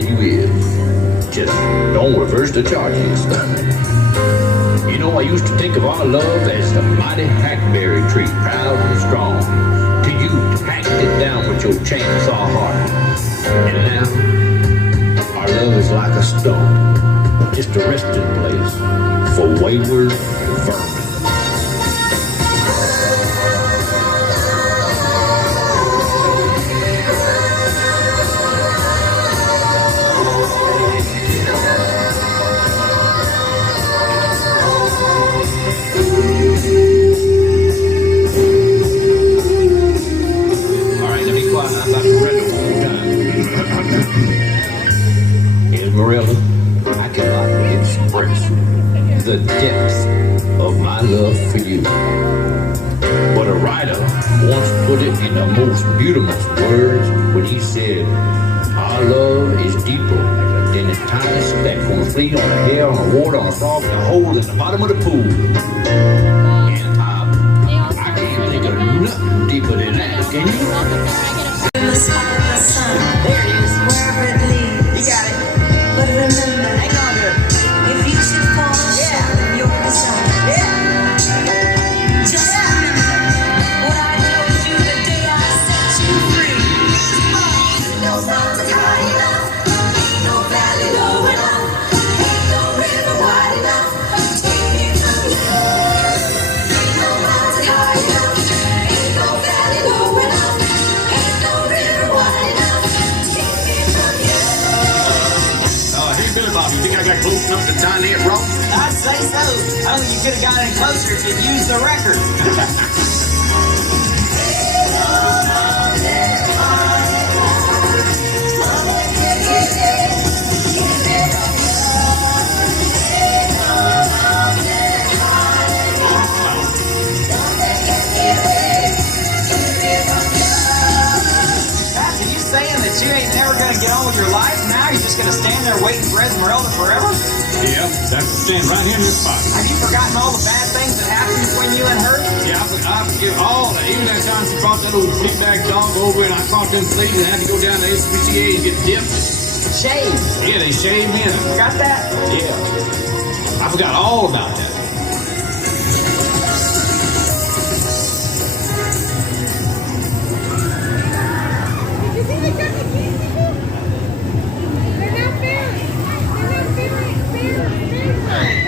where you is. Just don't reverse the charges. You know, I used to think of our love as the mighty hackberry tree, proud and strong, till you hacked it down with your chainsaw heart. And now, our love is like a stone, just a resting place for wayward vermin. Marilla, I cannot express the depth of my love for you. But a writer once put it in the most beautiful words when he said, our love is deeper than a tiny speck on a flea, on a hair, on a wart, on a frog, in a hole in the bottom of the pool. And I can't think of nothing deeper than that, can you? In the spot of the sun, there it is, wherever it leads. You got it. But remember, hang on to it. If you should fall short of your desire, just remember what I told you the day I set you free. No mountain high enough, ain't no valley low enough, ain't no river wide enough to take me from you. Ain't no mountain high enough, ain't no valley low enough, ain't no river wide enough to take me from you. Hey, Billy Bob, you think I got close enough to tying it wrong? I'd say so. Only you could have gotten in closer if you'd used the record. Are you saying that you ain't never going to get on with your life now? You're just going to stand there waiting for Esmeralda forever? Yeah, that's stand right here in this spot. Have you forgotten all the bad things that happened between you and her? Yeah, I forget all that. Even that time she brought that old flea bag dog over and I caught them fleas and had to go down to SPCA and get dipped. Shame. Yeah, they shaved me and Forgot that? yeah. I forgot all about that.